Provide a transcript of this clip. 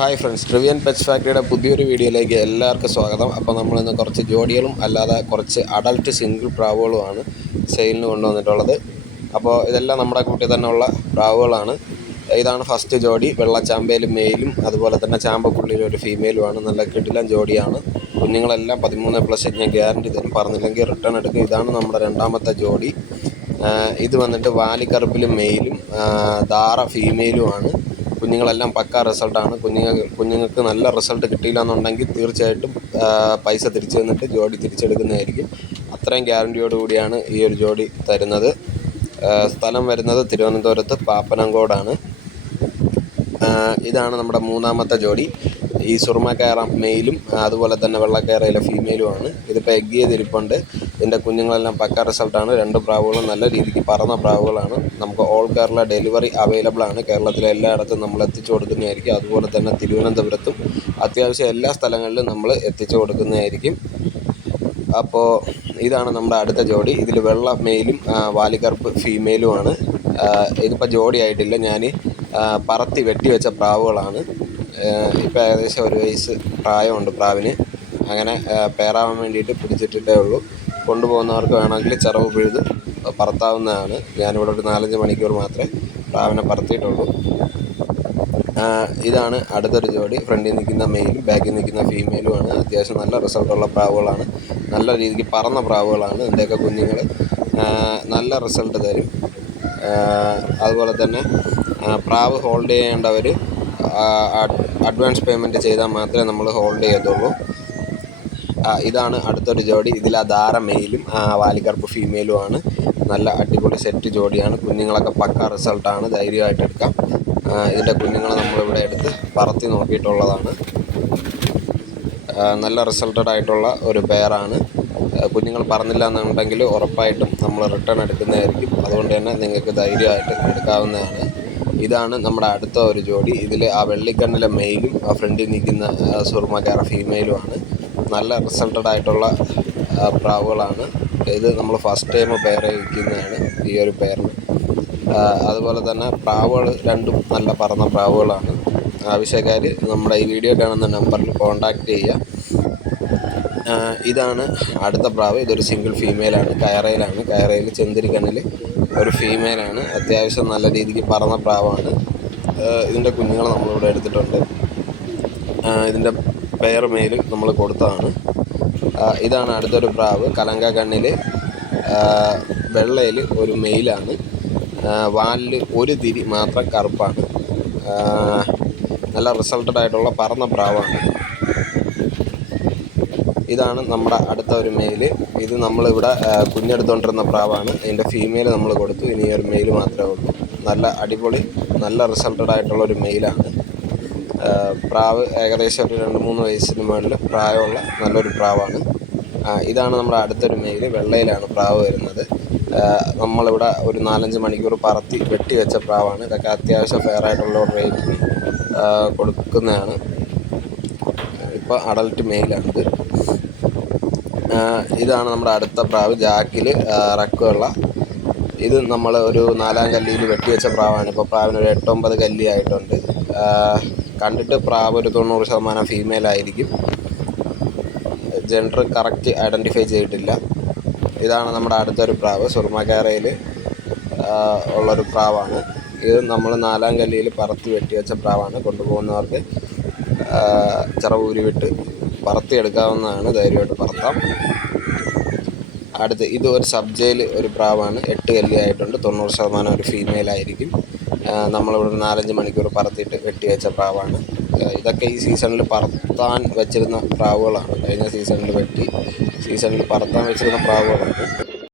Hi friends, ട്രിവിയൻ pets ഫാക്ടറിയുടെ പുതിയൊരു വീഡിയോയിലേക്ക് എല്ലാവർക്കും സ്വാഗതം. അപ്പോൾ നമ്മളിന്ന് കുറച്ച് ജോഡികളും അല്ലാതെ കുറച്ച് അഡൽട്ട് സിംഗിൾ പ്രാവുകളുമാണ് സെയിലിന് കൊണ്ടുവന്നിട്ടുള്ളത്. അപ്പോൾ ഇതെല്ലാം നമ്മുടെ കൂട്ടിൽ തന്നെ ഉള്ള പ്രാവുകളാണ്. ഇതാണ് ഫസ്റ്റ് ജോഡി, വെള്ളച്ചാമ്പയിൽ മെയിലും അതുപോലെ തന്നെ ചാമ്പക്കുള്ളിൽ ഒരു ഫീമെയിലുമാണ്. നല്ല കിടിലൻ ജോഡിയാണ്. കുഞ്ഞുങ്ങളെല്ലാം 13+ ഞാൻ ഗ്യാരണ്ടി തരും, പറഞ്ഞില്ലെങ്കിൽ റിട്ടേൺ എടുക്കും. ഇതാണ് നമ്മുടെ രണ്ടാമത്തെ ജോഡി. ഇത് വന്നിട്ട് വാലിക്കറുപ്പിൽ മെയിലും ധാറ ഫീമെയിലുമാണ്. കുഞ്ഞുങ്ങളെല്ലാം പക്ക റിസൾട്ടാണ്. കുഞ്ഞുങ്ങൾക്ക് നല്ല റിസൾട്ട് കിട്ടിയില്ല എന്നുണ്ടെങ്കിൽ തീർച്ചയായിട്ടും പൈസ തിരിച്ചു തന്നിട്ട് ജോഡി തിരിച്ചെടുക്കുന്നതായിരിക്കും. അത്രയും ഗ്യാരണ്ടിയോടുകൂടിയാണ് ഈ ഒരു ജോഡി തരുന്നത്. സ്ഥലം വരുന്നത് തിരുവനന്തപുരത്ത് പാപ്പനംകോടാണ്. ഇതാണ് നമ്മുടെ മൂന്നാമത്തെ ജോഡി. ഈ സുറുമക്കയറ മെയിലും അതുപോലെ തന്നെ വെള്ളക്കയറയിലെ ഫീമെയിലുമാണ്. ഇതിപ്പോൾ എഗ് ചെയ്തിരിപ്പുണ്ട്. ഇതിൻ്റെ കുഞ്ഞുങ്ങളെല്ലാം പക്ക റിസൾട്ടാണ്. രണ്ട് പ്രാവുകളും നല്ല രീതിക്ക് പറന്ന പ്രാവുകളാണ്. നമുക്ക് ഓൾ കേരള ഡെലിവറി അവൈലബിൾ ആണ്. കേരളത്തിലെ എല്ലായിടത്തും നമ്മൾ എത്തിച്ചു കൊടുക്കുന്നതായിരിക്കും. അതുപോലെ തന്നെ തിരുവനന്തപുരത്തും അത്യാവശ്യം എല്ലാ സ്ഥലങ്ങളിലും നമ്മൾ എത്തിച്ചു കൊടുക്കുന്നതായിരിക്കും. അപ്പോൾ ഇതാണ് നമ്മുടെ അടുത്ത ജോഡി. ഇതിൽ വെള്ള മെയിലും വാലിക്കറുപ്പ് ഫീമെയിലുമാണ്. ഇതിപ്പോൾ ജോഡി ആയിട്ടില്ല, ഞാൻ പറത്തി വെട്ടിവെച്ച പ്രാവുകളാണ്. ഇപ്പോൾ ഏകദേശം 1 വയസ്സ് പ്രായമുണ്ട് പ്രാവിന്. അങ്ങനെ പേറാവാൻ വേണ്ടിയിട്ട് പിടിച്ചിട്ടിട്ടേ ഉള്ളൂ. കൊണ്ടുപോകുന്നവർക്ക് വേണമെങ്കിൽ ചിറവ് പിഴുത് പറത്താവുന്നതാണ്. ഞാനിവിടെ ഒരു 4-5 മണിക്കൂർ മാത്രമേ പ്രാവിനെ പറത്തിയിട്ടുള്ളൂ. ഇതാണ് അടുത്തൊരു ജോഡി. ഫ്രണ്ടിൽ നിൽക്കുന്ന മെയിലും ബാക്കിൽ നിൽക്കുന്ന ഫീമെയിലുമാണ്. അത്യാവശ്യം നല്ല റിസൾട്ടുള്ള പ്രാവുകളാണ്. നല്ല രീതിക്ക് പറന്ന പ്രാവുകളാണ്. ഇതിൻ്റെയൊക്കെ കുഞ്ഞുങ്ങൾ നല്ല റിസൾട്ട് തരും. അതുപോലെ തന്നെ പ്രാവ് ഹോൾഡ് ചെയ്യേണ്ടവർ അഡ്വാൻസ് പേയ്മെൻറ്റ് ചെയ്താൽ മാത്രമേ നമ്മൾ ഹോൾഡ് ചെയ്യത്തുള്ളൂ. ഇതാണ് അടുത്തൊരു ജോഡി. ഇതിൽ ധാര മെയിലും വാലിക്കറുപ്പ് ഫീമെയിലുമാണ്. നല്ല അടിപൊളി സെറ്റ് ജോഡിയാണ്. കുഞ്ഞുങ്ങളൊക്കെ പക്ക റിസൾട്ടാണ്, ധൈര്യമായിട്ട് എടുക്കാം. ഇതിൻ്റെ കുഞ്ഞുങ്ങളെ നമ്മളിവിടെ എടുത്ത് പറത്തി നോക്കിയിട്ടുള്ളതാണ്. നല്ല റിസൾട്ടഡ് ആയിട്ടുള്ള ഒരു പെയറാണ്. കുഞ്ഞുങ്ങൾ പറഞ്ഞില്ല എന്നുണ്ടെങ്കിൽ ഉറപ്പായിട്ടും നമ്മൾ റിട്ടേൺ എടുക്കുന്നതായിരിക്കും. അതുകൊണ്ട് തന്നെ നിങ്ങൾക്ക് ധൈര്യമായിട്ട് എടുക്കാവുന്നതാണ്. ഇതാണ് നമ്മുടെ അടുത്ത ഒരു ജോഡി. ഇതിൽ ആ വെള്ളിക്കണ്ണിലെ മെയിലും ഫ്രണ്ടിൽ നിൽക്കുന്ന സുറുമക്കയറ ഫീമെയിലുമാണ്. നല്ല റിസൾട്ടഡ് ആയിട്ടുള്ള പ്രാവുകളാണ്. ഇത് നമ്മൾ ഫസ്റ്റ് ടൈം പെയർ വയ്ക്കുന്നതാണ് ഈ ഒരു പെയറിന്. അതുപോലെ തന്നെ പ്രാവുകൾ രണ്ടും നല്ല പറന്ന പ്രാവുകളാണ്. ആവശ്യക്കാർ നമ്മുടെ ഈ വീഡിയോ കാണുന്ന നമ്പറിൽ കോൺടാക്റ്റ് ചെയ്യുക. ഇതാണ് അടുത്ത പ്രാവ്. ഇതൊരു സിംഗിൾ ഫീമെയിലാണ്. കയറയിൽ ചെന്തിരിക്കണ്ണിൽ ഒരു ഫീമെയിലാണ്. അത്യാവശ്യം നല്ല രീതിക്ക് പറന്ന പ്രാവാണ്. ഇതിൻ്റെ കുഞ്ഞുങ്ങൾ നമ്മളിവിടെ എടുത്തിട്ടുണ്ട്. ഇതിൻ്റെ പെയർ മെയിൽ നമ്മൾ കൊടുത്തതാണ്. ഇതാണ് അടുത്തൊരു പ്രാവ്. കലങ്ക കണ്ണിൽ വെള്ളയിൽ ഒരു മെയിലാണ്. വാലിൽ ഒരു തിരി മാത്രം കറുപ്പാണ്. നല്ല റിസൾട്ടഡ് ആയിട്ടുള്ള പറന്ന പ്രാവാണ്. ഇതാണ് നമ്മുടെ അടുത്ത ഒരു മെയിൽ. ഇത് നമ്മളിവിടെ കുഞ്ഞെടുത്തുകൊണ്ടിരുന്ന പ്രാവാണ്. ഇതിൻ്റെ ഫീമെയിൽ നമ്മൾ കൊടുത്തു. ഇനി ഒരു മെയിൽ മാത്രമേ ഉള്ളൂ. നല്ല അടിപൊളി നല്ല റിസൾട്ടഡ് ആയിട്ടുള്ളൊരു മെയിലാണ്. പ്രാവ് ഏകദേശം ഒരു 2-3 വയസ്സിന് മുകളിൽ പ്രായമുള്ള നല്ലൊരു പ്രാവാണ്. ഇതാണ് നമ്മുടെ അടുത്തൊരു മെയിൽ. വെള്ളയിലാണ് പ്രാവ് വരുന്നത്. നമ്മളിവിടെ ഒരു 4-5 മണിക്കൂർ പറത്തി വെട്ടി വെച്ച പ്രാവാണ്. ഇതൊക്കെ അത്യാവശ്യം ഫെയർ ആയിട്ടുള്ള റേറ്റിന് കൊടുക്കുന്നതാണ്. ഇപ്പോൾ അഡൽട്ട് മെയിലാണിത്. ഇതാണ് നമ്മുടെ അടുത്ത പ്രാവ്. ജാക്കിൽ ഇറക്കമുള്ള. ഇത് നമ്മൾ ഒരു 4-ാം കല്ലിയിൽ വെട്ടിവെച്ച പ്രാവാണ്. ഇപ്പോൾ പ്രാവിന് ഒരു 8-9 കല്ലി ആയിട്ടുണ്ട്. കണ്ടിട്ട് പ്രാവ് ഒരു 90% ഫീമെയിലായിരിക്കും. ജെൻഡർ കറക്റ്റ് ഐഡൻറ്റിഫൈ ചെയ്തിട്ടില്ല. ഇതാണ് നമ്മുടെ അടുത്തൊരു പ്രാവ്. സുറുമക്കയറയിൽ ഉള്ളൊരു പ്രാവാണ്. ഇത് നമ്മൾ 4-ാം കല്ലിയിൽ പറത്തി വെട്ടിവെച്ച പ്രാവാണ്. കൊണ്ടുപോകുന്നവർക്ക് ചിറവ് ഊരിവിട്ട് പറത്തിയെടുക്കാവുന്നതാണ്. ധൈര്യമായിട്ട് പറത്താം. അടുത്ത് ഇത് ഒരു സബ്ജയിൽ ഒരു പ്രാവാണ്. 8 കല്ലി ആയിട്ടുണ്ട്. 90% ഒരു ഫീമെയിലായിരിക്കും. നമ്മളിവിടെ 4-5 മണിക്കൂർ പറത്തിയിട്ട് വെട്ടിവെച്ച പ്രാവാണ്. ഇതൊക്കെ ഈ സീസണിൽ പറത്താൻ വെച്ചിരുന്ന പ്രാവുകളാണ്. കഴിഞ്ഞ സീസണിൽ പറത്താൻ വെച്ചിരുന്ന പ്രാവുകളാണ്.